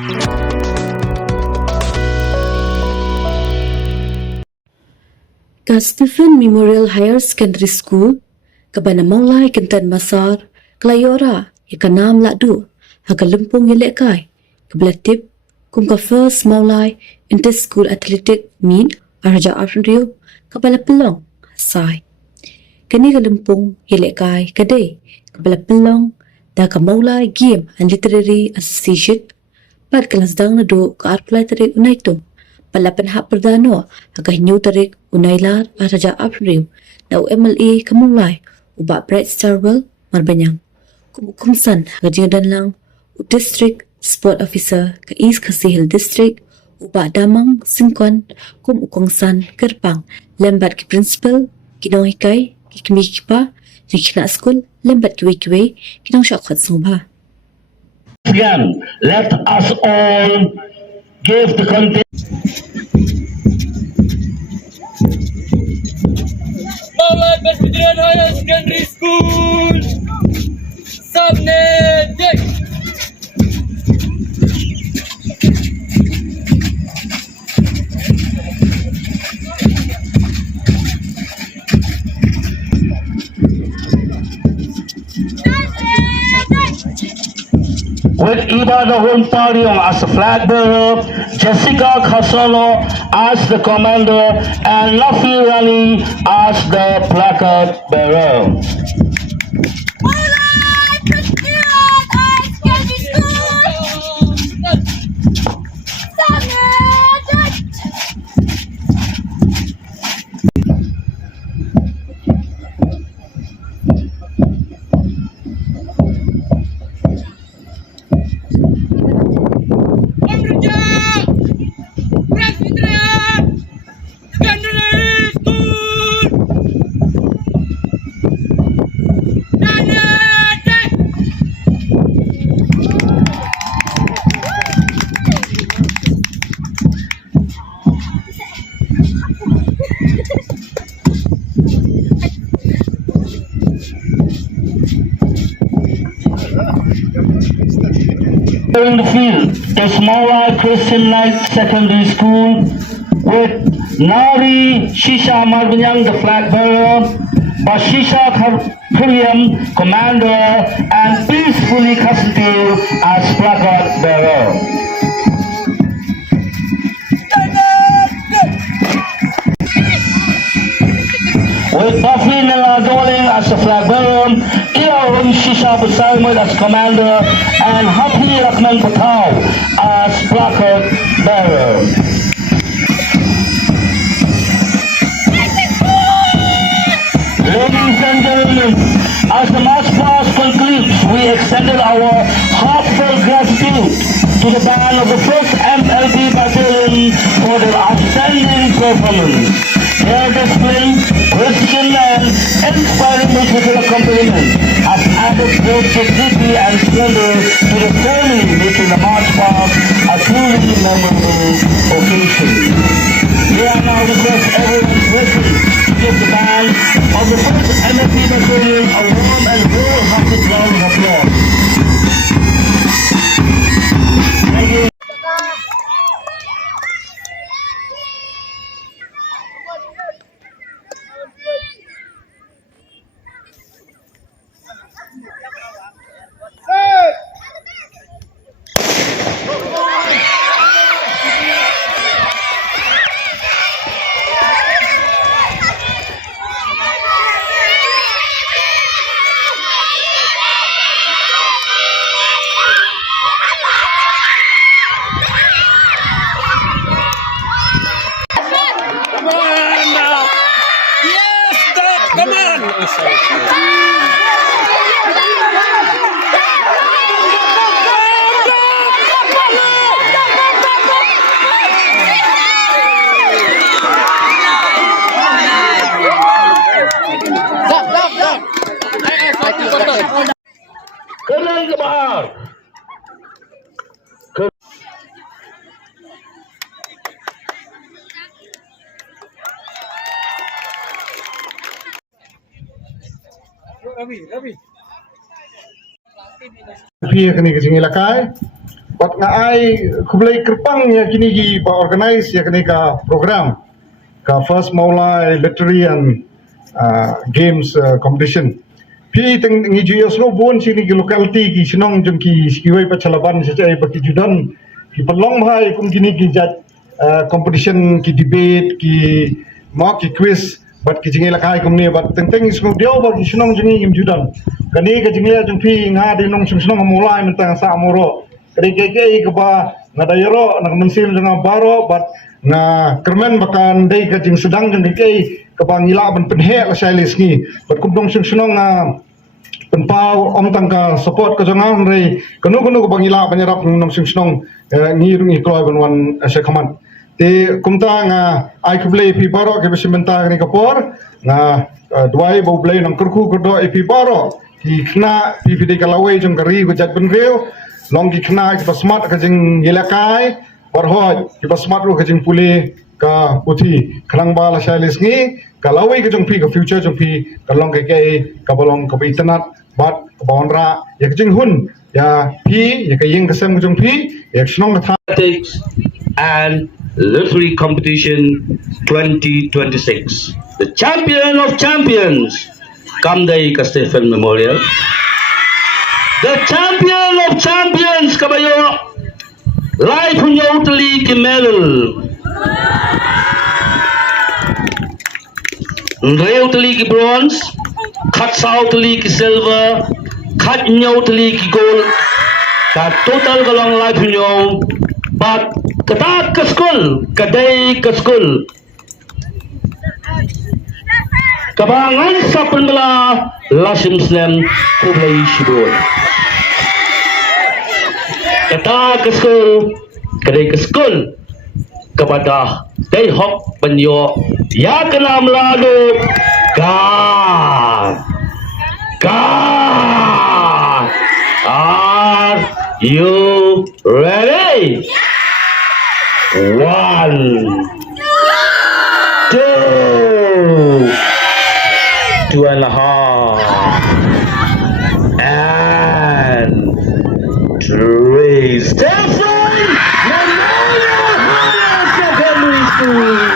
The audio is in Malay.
Ka Stephen Memorial Higher Secondary School, kabana Mawlai Kentan Masar, Klayora, Yakanam Lahduh, Hagalumpong Yelekai, Kablatip, kum ka first Mawlai Inter-School Athletic Meet, Araja Afrio, Kabala Pelong, Sai. Kani Galumpong Yelekai, Kadai, Kabala Pelong, da ka Mawlai Game and Literary Association, Pad kalasdang na do ka arplay tarik unay to. Palapan ha perdano hagahinyo tarik unaylar at raja April na UMLA kamulay uba Bright Starwell marbanyang. Kumsan hagajingadan lang u District Sport Officer ka East Kasihil District uba damang singkwan ukongsan Rupang lembat ki Principal kinong hikay kikimiki pa kina school lembat kiwi kinong syakot sungba. Again, let us all give the content. Mawlai Presbyterian Higher Secondary School. Subnet. With Ida the Huntarium as the flag bearer, Jessica Casolo as the commander, and Nafi Rani as the placard bearer. Mawlai Presbyterian High Secondary School. Subnet. In the field is Mawlai Christian Light Secondary School with Nari Shisha Marbanyang, the flag bearer, Bashisha Kuriam, commander, and Peacefully Custody as placard bearer. With Buffy Naladoling as the flag bearer, Iarun Shisha Busaimud as commander, and Happy Lakman Patau as placard bearer. Ladies and gentlemen, as the march past concludes, we extended our heartfelt gratitude to the band of the 1st MLB Battalion for their outstanding performance. Their discipline, precision, and inspiring musical accompaniment has added both dignity and splendor to the ceremony, making the march past a truly memorable occasion. We are now request everyone present to give the band of the 1st MLB Battalion a warm and wholehearted round of applause. Thank you. Kalian ke bahar. Pia kini ke sini lakai But ngai kublai kerpang ya kini gi ba organize ya kini ka program ka first Mawlai literary and games competition. Pi teng ngi ju yoslo bon sini ki locality ki sinong jung ki skiwai pa chalaban se chai ba ki judan ki palong bhai kum kini ki jat competition ki debate ki mock ki quiz but ki jingi lakai kum ni but teng teng ismo dio ba ki sinong jingi im judan kani ka jingi jung pi nga di nong sinong Mawlai mentang sa amoro kani ke ke ba ngadayero nak mensil dengan baro but na kermen bakan dei ka jing sedang jeng ke kabangila ban penhe la sailis ni but kumdong sinong penpau om tangka support ka jangan rei kanu bangila banyarap nong sinong ni rungi kloi ban wan ase khaman te kumta nga ai kublei pi baro ke besimenta ni kapor na duai bo blei nang kurku kodo pi baro ki kna pi fide kalawai jong kari go jat ben reu long ki kna ki basmat ka jing yelakai barhoj ki basmat ru ka jing puli ka uthi khrang bala sailis ngi kalawai ka jong pi ka future jong pi ka long ke ka balong ka internet bat ka bonra ya ka jing hun ya pi ya ka yeng ka sem jong pi ya snong ka Athletics and Literary Competition 2026. The champion of champions, Kamdai ka Stephen Memorial. The champion of champions, kabayo, life hunyo utali ki medal. Nreo utali ki bronze, kat sa utali ki silver, kat nyo utali ki gold. Ka total kalong life hunyo, but katat ka school, kaday ka school. Kabangan sa penmela lasim snem kublai shibur. Kata ke school, kadai ke school kepada day hok penyo ya kenam lalu ka. Are you ready? 1, 2, 2.5, and 3. Stefan Memorial Higher Secondary School.